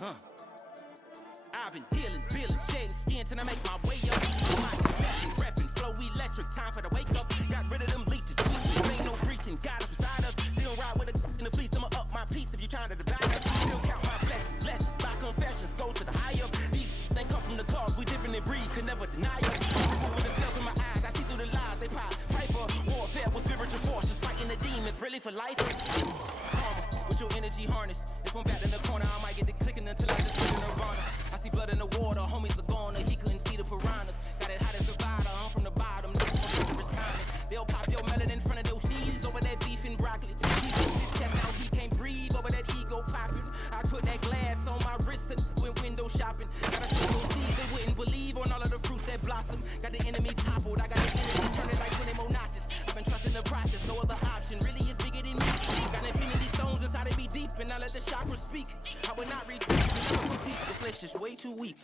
I've been dealing, shedding skin till I make my way up. Snapping, rapping, flow electric, time for the wake up. Got rid of them leeches, ain't no preaching. God is beside us, still ride with a in the fleece. I'ma up my piece if you trying to divide us. Still count my blessings, lessons, by confessions, go to the higher. These they come from the cause, we different in breed, could never deny us. With the scales in my eyes, I see through the lies they pop. Hyper warfare with spiritual forces, fighting the demons, really for life. With your energy harness, if I'm back in the corner, I might get the clicking until I just hit a nirvana. I see blood in the water, homies are gone, he couldn't see the piranhas. Got it hot as divider, I'm from the bottom, they'll pop your melon in front of those seeds over that beef and broccoli. He took his chest out, he can't breathe over that ego popping. I put that glass on my wrist and went window shopping. Got a single seeds, they wouldn't believe on all of the fruits that blossom. Got the enemy toppled, I got the enemy turning like 20 more notches. I've been trusting the process, no other option, really is bigger than me. Got infinity stones inside of me deep, and I let the chakras speak. I would not retreat, this flesh is way too weak.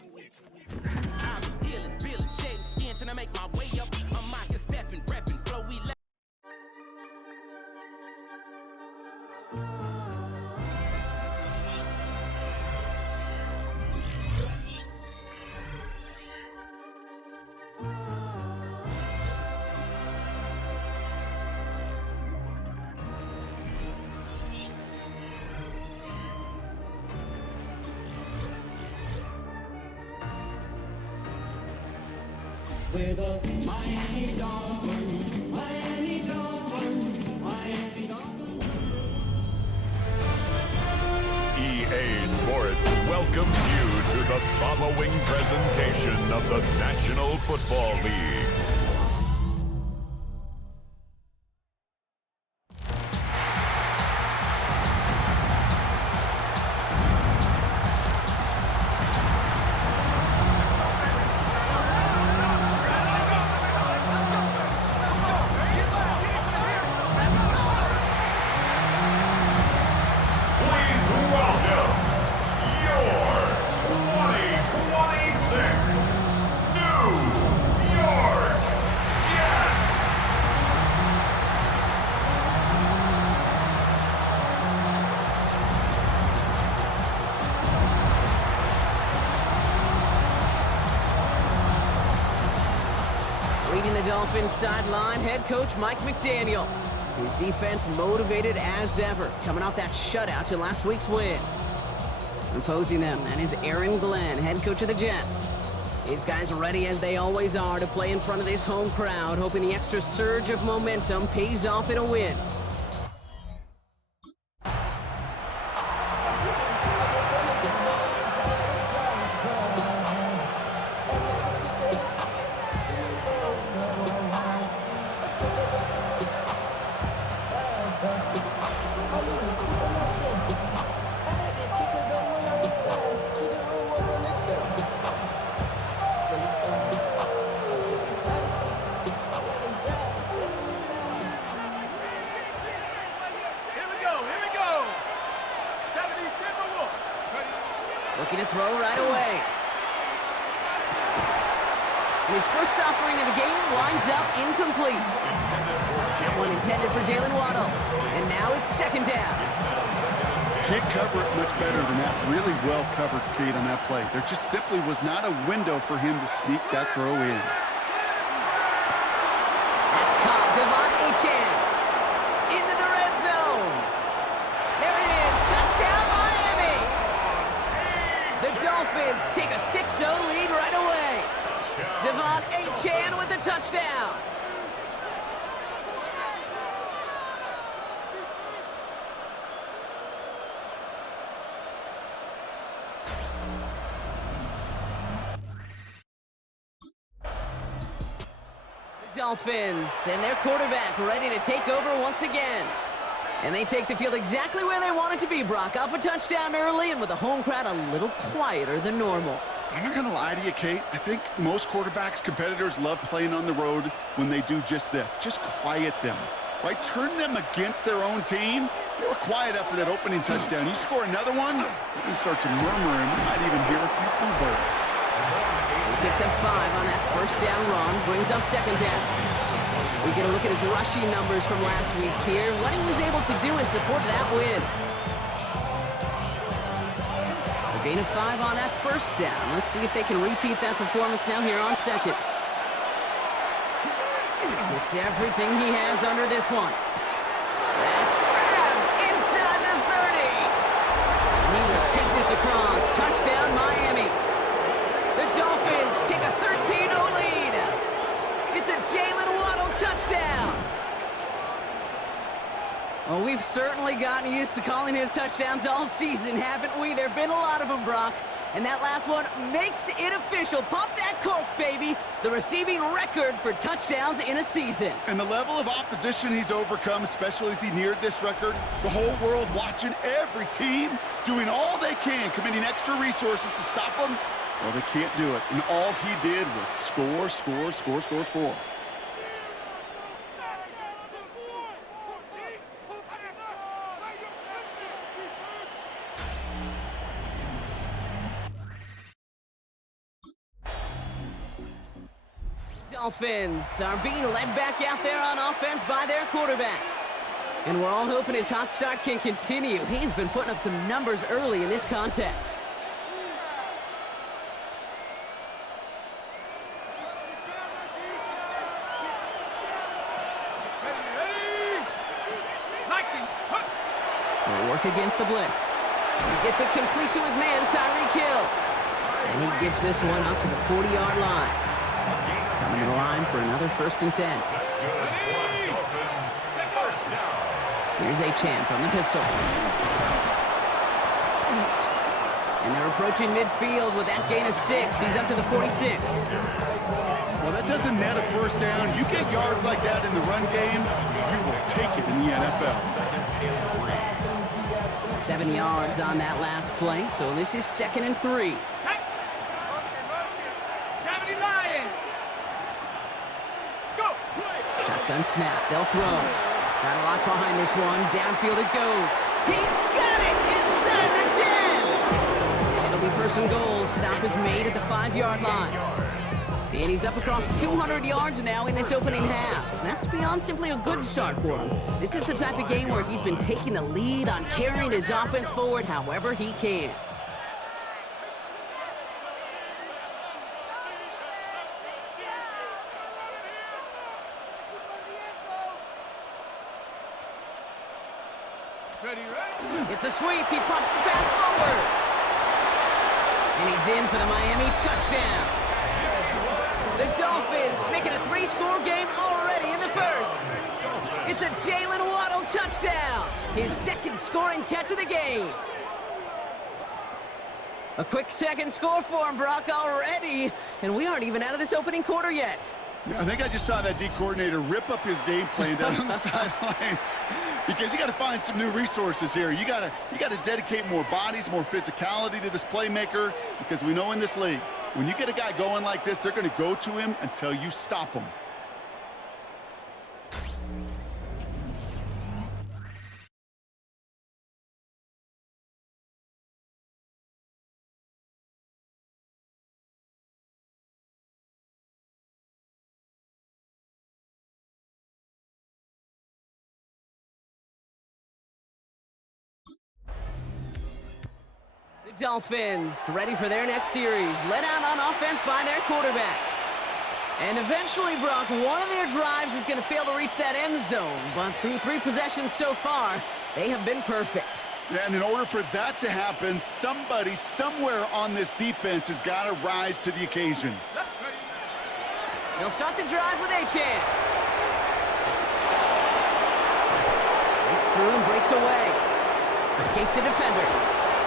I'm dealing, shedding skin till I make my way up. I'm mocking, stepping, repping, flow electric. We're the Miami Dolphins, Miami Dolphins, Miami Dolphins. EA Sports welcomes you to the following presentation of the National Football League. Leading the Dolphins sideline, head coach Mike McDaniel. His defense motivated as ever, coming off that shutout to last week's win. Opposing them, that is Aaron Glenn, head coach of the Jets. These guys are ready as they always are to play in front of this home crowd, hoping the extra surge of momentum pays off in a win. Looking to throw right away. And his first offering of the game winds up incomplete. That one intended for Jalen Waddle. And now it's second down. Can't cover it much better than that. Really well covered, Kate, on that play. There just simply was not a window for him to sneak that throw in. That's caught. Devon Achane into the red zone. There it is. Touchdown, Miami. The Dolphins take a 6-0 lead right away. Devon Achane with the touchdown. Dolphins and their quarterback ready to take over once again. And they take the field exactly where they want it to be, Brock. Up a touchdown early and with the home crowd a little quieter than normal. I'm not going to lie to you, Kate. I think most quarterbacks, competitors love playing on the road when they do just this. Just quiet them, right? Turn them against their own team. They were quiet after that opening touchdown. You score another one, you're going to start to murmur and you might even hear a few boo birds. He picks up 5 on that first down run, brings up second down. We get a look at his rushing numbers from last week here, what he was able to do in support of that win. So Gain of 5 on that first down. Let's see if they can repeat that performance now here on second. It's everything he has under this one. That's grabbed inside the 30. He will take this across. Touchdown, Miami. The Dolphins take a 13-0 lead. It's a Jalen Waddle touchdown. Well, we've certainly gotten used to calling his touchdowns all season, haven't we? There have been a lot of them, Brock. And that last one makes it official. Pop that cork, baby. The receiving record for touchdowns in a season. And the level of opposition he's overcome, especially as he neared this record, the whole world watching, every team doing all they can, committing extra resources to stop him. Well, they can't do it. And all he did was score, score, score, score, score. Dolphins are being led back out there on offense by their quarterback. And we're all hoping his hot start can continue. He's been putting up some numbers early in this contest. They'll work against the blitz. He gets it complete to his man, Tyreek Hill. And he gets this one up to the 40-yard line. Coming to the line for another 1st and 10. Here's Achane from the pistol. And they're approaching midfield with that gain of 6. He's up to the 46. Well, that doesn't net a first down. You get yards like that in the run game, you will take it in the NFL. 7 yards on that last play, so this is 2nd and 3. Shotgun snap, they'll throw. Got a lot behind this one. Downfield it goes. He's got it inside the 10. And it'll be 1st and goal. Stop is made at the 5-yard line. And he's up across 200 yards now in this opening half. That's beyond simply a good start for him. This is the type of game where he's been taking the lead on carrying his offense forward however he can. It's a sweep. He pops the pass forward. And he's in for the Miami touchdown. The Dolphins making a 3-score game already in the first. It's a Jalen Waddle touchdown. His 2nd scoring catch of the game. A quick 2nd score for him, Brock, already. And we aren't even out of this opening quarter yet. Yeah, I think I just saw that D coordinator rip up his game plan down on the sidelines, because you got to find some new resources here. You got to dedicate more bodies, more physicality to this playmaker, because we know in this league, when you get a guy going like this, they're going to go to him until you stop him. Dolphins ready for their next series, led out on offense by their quarterback. And eventually, Brock, one of their drives is going to fail to reach that end zone, but through 3 possessions so far, they have been perfect. Yeah, and in order for that to happen, somebody somewhere on this defense has got to rise to the occasion. They'll start the drive with Achane. Breaks through and breaks away. Escapes a defender.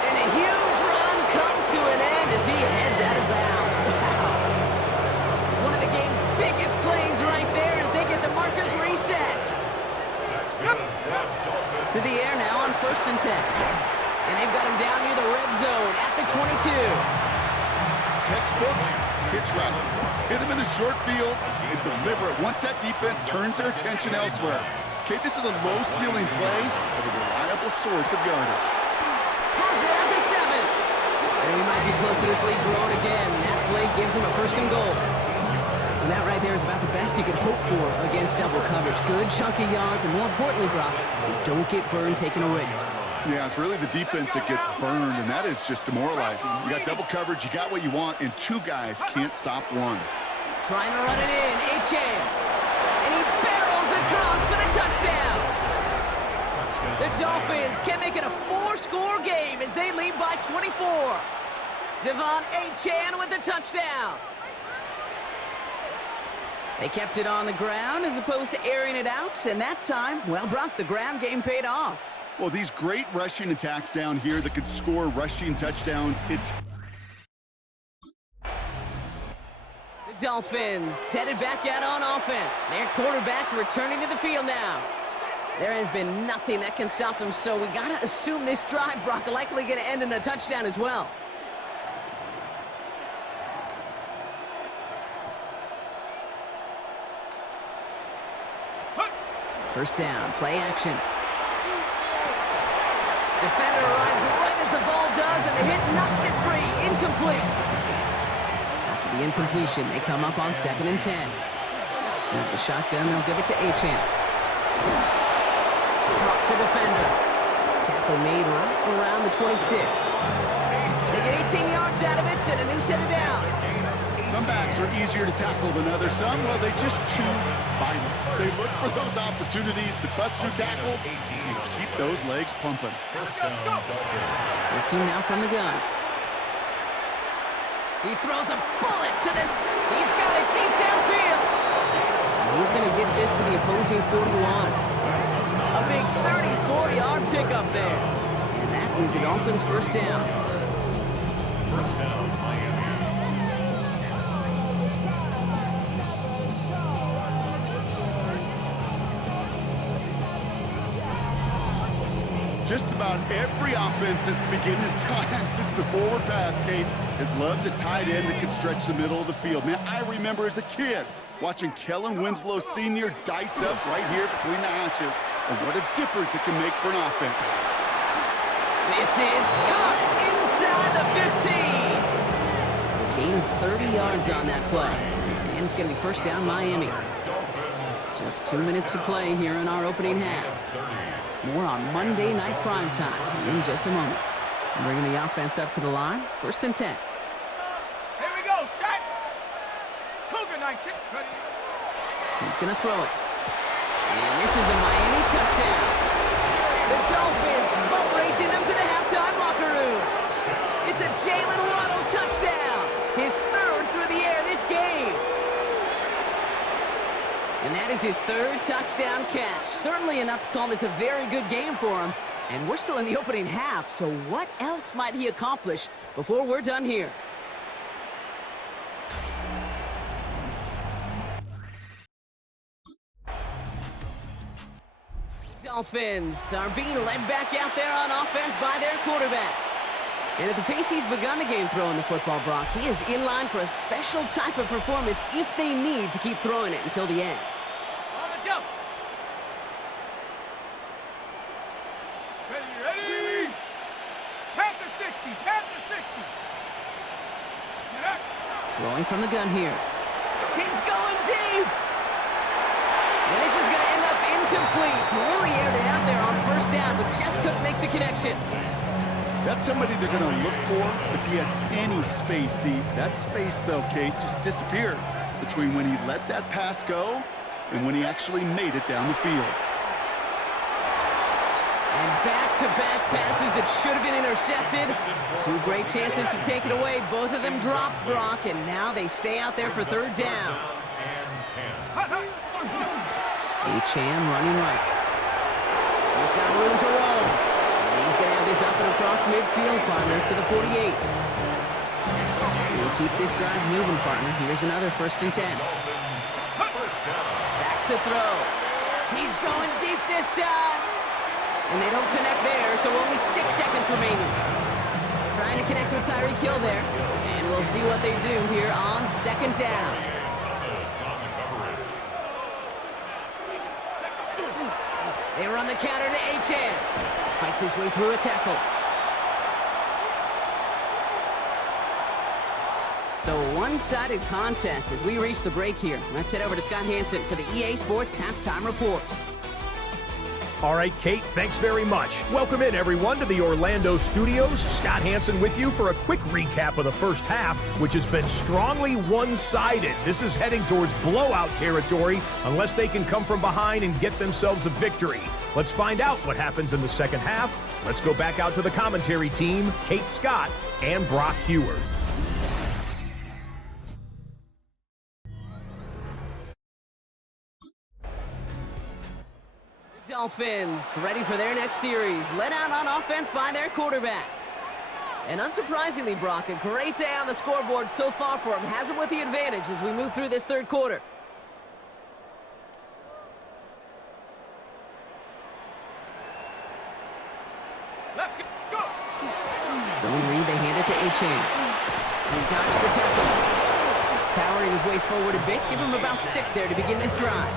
And a huge run comes to an end as he heads out of bounds. Wow. One of the game's biggest plays right there as they get the markers reset. To the air now on 1st and 10. And they've got him down near the red zone at the 22. Textbook pitch route. Just hit him in the short field and deliver it once that defense turns their attention elsewhere. Okay, this is a low-ceiling play of a reliable source of yardage. Has it at the 7. And he might be close to this lead growing again. That play gives him a 1st and goal. And that right there is about the best you could hope for against double coverage. Good chunky yards, and more importantly, Brock, you don't get burned taking a risk. Yeah, it's really the defense that gets burned, and that is just demoralizing. You got double coverage, you got what you want, and two guys can't stop one. Trying to run it in, Achane. And he barrels across for the touchdown. The Dolphins can make it a 4-score game as they lead by 24. Devon Achane with the touchdown. They kept it on the ground as opposed to airing it out, and that time, well, Brock, the ground game paid off. Well, these great rushing attacks down here that could score rushing touchdowns, The Dolphins headed back out on offense. Their quarterback returning to the field now. There has been nothing that can stop them, so we got to assume this drive, Brock, likely going to end in a touchdown as well. First down, play action. Defender arrives right as the ball does, and the hit knocks it free. Incomplete. After the incompletion, they come up on 2nd and 10. At the shotgun, they'll give it to Achane. Trucks a defender. Tackle made right around the 26. They get 18 yards out of it and a new set of downs. some backs are easier to tackle than others. Some, well, they just choose violence. They look for those opportunities to bust through tackles and keep those legs pumping. Working now from the gun. He throws a bullet to this. He's got it deep downfield. And he's going to get this to the opposing 41. A big 34-yard pickup there. And that is the Dolphins' first down. First down, Miami. Just about every offense since the beginning of time, since the forward pass, Kate, has loved a tight end that can stretch the middle of the field. Man, I remember as a kid watching Kellen Winslow Sr. dice up right here between the hashes, and what a difference it can make for an offense. This is caught inside the 15. So a gain of 30 yards on that play. And it's going to be first down Miami. Just 2 minutes to play here in our opening half. More on Monday Night Primetime in just a moment. Bringing the offense up to the line. First and 10. Here we go, Shaq. Cougar 19. He's going to throw it. And this is a Miami touchdown. The Dolphins boat racing them to the halftime locker room. It's a Jalen Waddle touchdown. His third through the air this game. And that is his third touchdown catch. Certainly enough to call this a very good game for him. And we're still in the opening half, so what else might he accomplish before we're done here? Dolphins are being led back out there on offense by their quarterback. And at the pace he's begun the game throwing the football, Brock, he is in line for a special type of performance if they need to keep throwing it until the end. On the jump. Ready. Panther 60. Panther 60. Throwing from the gun here. He's going deep. And this is going to end up incomplete. Really aired it out there on first down, but just couldn't make the connection. That's somebody they're going to look for if he has any space deep. That space, though, Kate, just disappeared between when he let that pass go and when he actually made it down the field. And back-to-back passes that should have been intercepted. Two great chances to take it away. Both of them dropped, Brock, and now they stay out there for third down. Achane running right. He's got room to roll. And he's going to have this up and across midfield, partner, to the 48. He'll keep this drive moving, partner. Here's another first and 10. Back to throw. He's going deep this time. And they don't connect there, so only 6 seconds remaining. Trying to connect with Tyreek Hill there. And we'll see what they do here on second down. They run the counter to Achane. Fights his way through a tackle. So one-sided contest as we reach the break here. Let's head over to Scott Hansen for the EA Sports Halftime Report. All right, Kate, thanks very much. Welcome in, everyone, to the Orlando studios. Scott Hansen with you for a quick recap of the first half, which has been strongly one-sided. This is heading towards blowout territory unless they can come from behind and get themselves a victory. Let's find out what happens in the second half. Let's go back out to the commentary team, Kate Scott and Brock Heward. Dolphins ready for their next series, led out on offense by their quarterback. And unsurprisingly, Brock, a great day on the scoreboard so far for him. Has him with the advantage as we move through this third quarter. Let's go. Zone read, they hand it to A-Chain. He dodged the tackle. Powering his way forward a bit, give him about 6 there to begin this drive.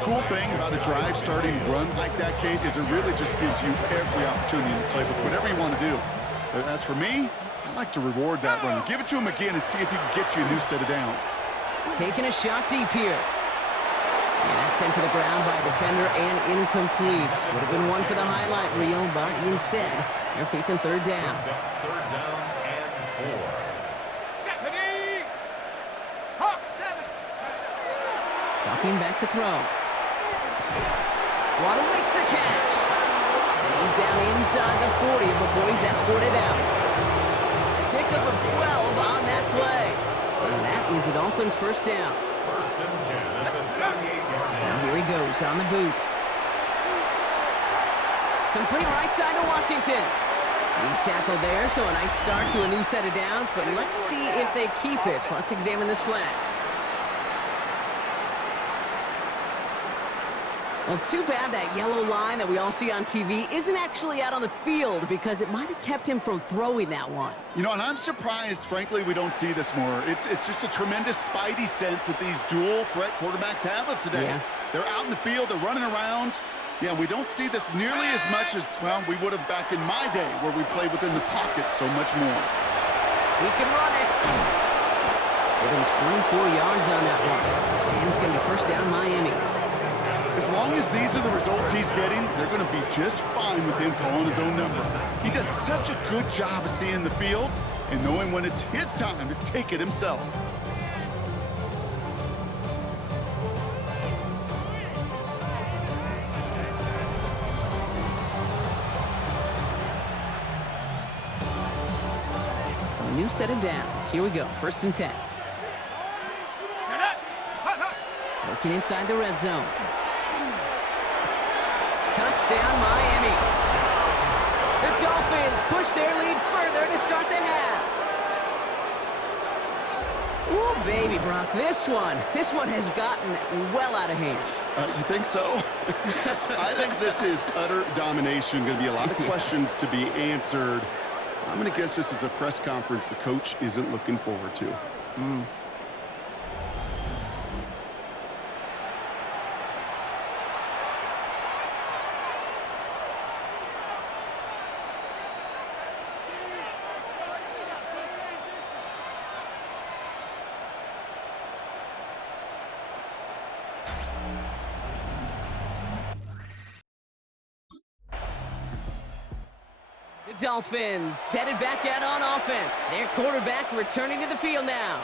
Cool thing about a drive starting run like that, Kate, is it really just gives you every opportunity to play with whatever you want to do. But as for me, I like to reward that run. Give it to him again and see if he can get you a new set of downs. Taking a shot deep here. And that's sent to the ground by a defender and incomplete. Would have been one for the highlight reel, but instead, they're facing third down. Third down and 4. Set. Ready. Hawk 7. Dropping back to throw. Waddle makes the catch. And he's down inside the 40 before he's escorted out. Pickup of 12 on that play. And that is a Dolphins first down. First and 10. That's a 38-yard line. Now here he goes on the boot. Complete right side to Washington. He's tackled there, so a nice start to a new set of downs, but let's see if they keep it. Let's examine this flag. Well, it's too bad that yellow line that we all see on TV isn't actually out on the field because it might have kept him from throwing that one. You know, and I'm surprised, frankly, we don't see this more. It's just a tremendous spidey sense that these dual threat quarterbacks have of today. Yeah. They're out in the field, they're running around. Yeah, we don't see this nearly as much as, well, we would have back in my day where we played within the pocket so much more. He can run it. Give him 24 yards on that one. And it's going to be first down Miami. As long as these are the results he's getting, they're going to be just fine with him calling his own number. He does such a good job of seeing the field and knowing when it's his time to take it himself. So a new set of downs. Here we go. First and 10. Set up. Hot, hot. Working inside the red zone. Touchdown, Miami. The Dolphins push their lead further to start the half. Ooh, baby, Brock, this one has gotten well out of hand. You think so? I think this is utter domination. Going to be a lot of questions to be answered. I'm going to guess this is a press conference the coach isn't looking forward to. Dolphins headed back out on offense. Their quarterback returning to the field now.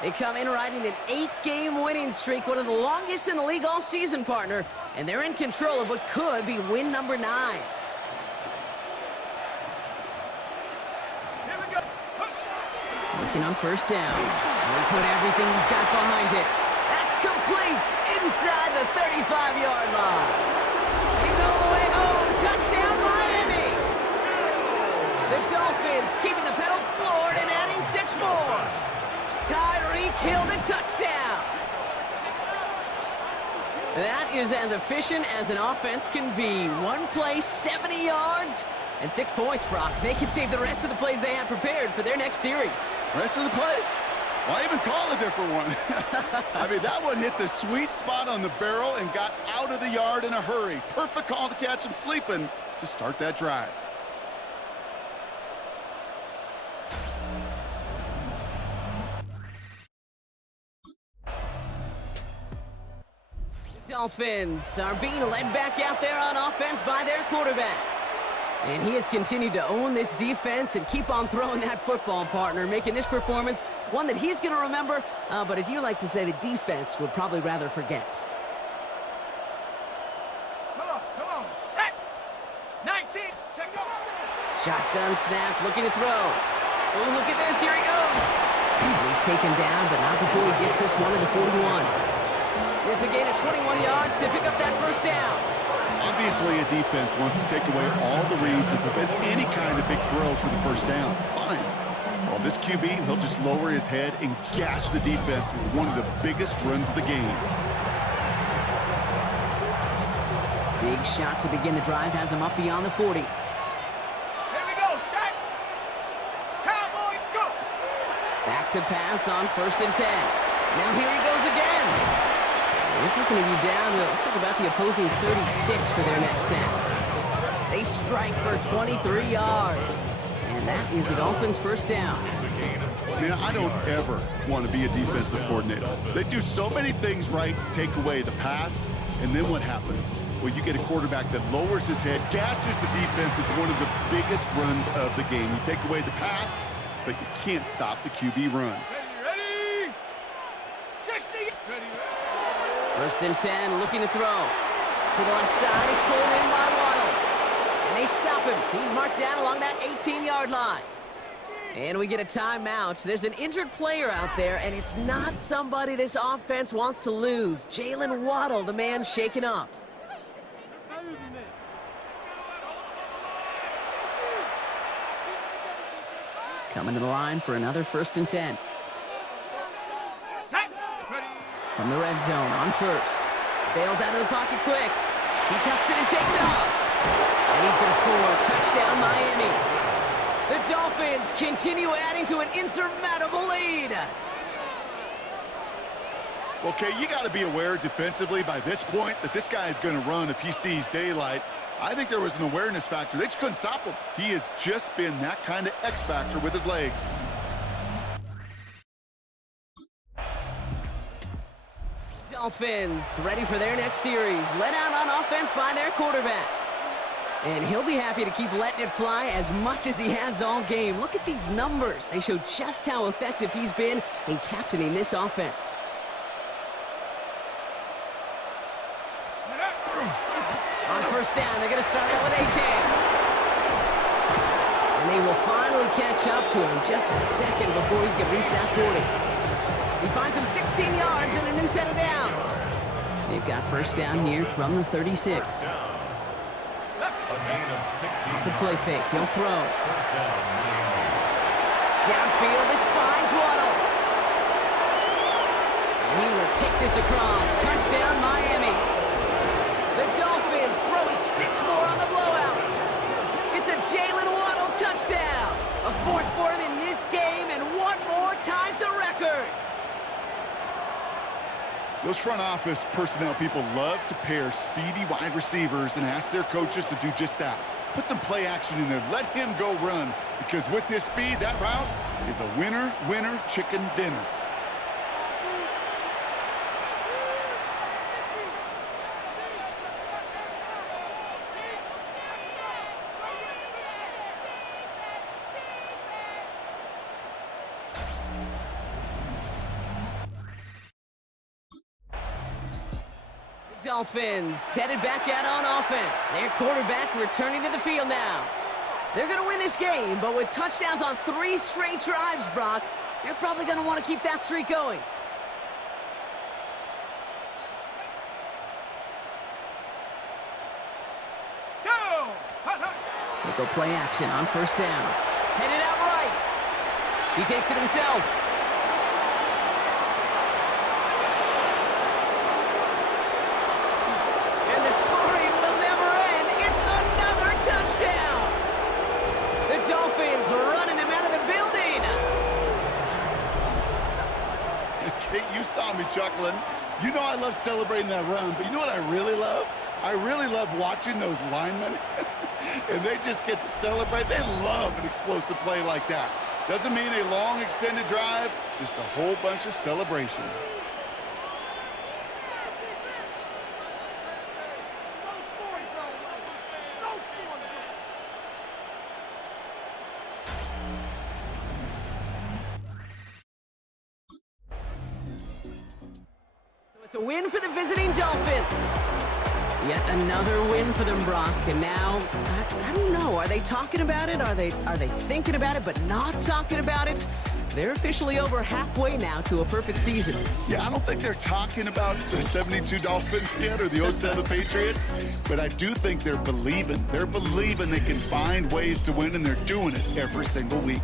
They come in riding an 8-game winning streak, one of the longest in the league all season, partner, and they're in control of what could be win number 9. Here we go. Working on first down. He put everything he's got behind it. That's complete inside the 35-yard line. He's all the way home. Touchdown, Miami. The Dolphins keeping the pedal floored and adding 6 more. Tyreek Hill the touchdown. That is as efficient as an offense can be. One play, 70 yards, and 6 points, Brock. They can save the rest of the plays they have prepared for their next series. Rest of the plays? Why even call a different one? I mean, that one hit the sweet spot on the barrel and got out of the yard in a hurry. Perfect call to catch him sleeping to start that drive. Dolphins are being led back out there on offense by their quarterback. And he has continued to own this defense and keep on throwing that football, partner, making this performance one that he's going to remember, but as you like to say, the defense would probably rather forget. Come on, set! 19, check go! Shotgun snap, looking to throw. Oh, look at this, here he goes! He's taken down, but not before he gets this one to the 41. It's a gain of 21 yards to pick up that first down. Obviously, a defense wants to take away all the reads and prevent any kind of big throw for the first down. Fine. Well, this QB, he'll just lower his head and gash the defense with one of the biggest runs of the game. Big shot to begin the drive has him up beyond the 40. Here we go, Shaq! Cowboys, go! Back to pass on 1st and 10. Now here he goes again. This is going to be down to, looks like about the opposing 36 for their next snap. They strike for 23 yards. And that is a Dolphins first down. Man, I don't ever want to be a defensive coordinator. They do so many things right to take away the pass, and then what happens? Well, you get a quarterback that lowers his head, gashes the defense with one of the biggest runs of the game. You take away the pass, but you can't stop the QB run. Ready? 60! Ready? 1st and 10, looking to throw. To the left side, it's pulled in by Waddle. And they stop him. He's marked down along that 18-yard line. And we get a timeout. There's an injured player out there, and it's not somebody this offense wants to lose. Jalen Waddle, the man shaken up. Coming to the line for another 1st and 10. From the red zone on 1st. Bails out of the pocket quick. He tucks it and takes off. And he's going to score a touchdown, Miami. The Dolphins continue adding to an insurmountable lead. Okay, you got to be aware defensively by this point that this guy is going to run if he sees daylight. I think there was an awareness factor. They just couldn't stop him. He has just been that kind of X factor with his legs. Dolphins ready for their next series. Let out on offense by their quarterback. And he'll be happy to keep letting it fly as much as he has all game. Look at these numbers. They show just how effective he's been in captaining this offense. On 1st down, they're going to start out with A-J. And they will finally catch up to him just a second before he can reach that 40. He finds him 16 yards and a new set of downs. They've got 1st down here from the 36. Off the play fake, he'll throw. Downfield, this finds Waddle. And he will take this across. Touchdown, Miami. The Dolphins throwing 6 more on the blowout. It's a Jalen Waddle touchdown. A 4th for him in this game, and 1 more ties the record. Those front office personnel people love to pair speedy wide receivers and ask their coaches to do just that. Put some play action in there. Let him go run, because with his speed, that route is a winner, winner, chicken dinner. Dolphins headed back out on offense. Their quarterback returning to the field now. They're going to win this game, but with touchdowns on 3 straight drives, Brock, they're probably going to want to keep that streak going. They go play action on 1st down. Headed out right. He takes it himself. Dolphins running them out of the building. Kate, you saw me chuckling. You know I love celebrating that run, but you know what I really love? I really love watching those linemen, and they just get to celebrate. They love an explosive play like that. Doesn't mean a long extended drive, just a whole bunch of celebration. It's a win for the visiting Dolphins. Yet another win for them, Brock. And now, I don't know. Are they talking about it? Are they thinking about it but not talking about it? They're officially over halfway now to a perfect season. Yeah, I don't think they're talking about the 72 Dolphins yet or the 07 Patriots, but I do think they're believing. They're believing they can find ways to win, and they're doing it every single week.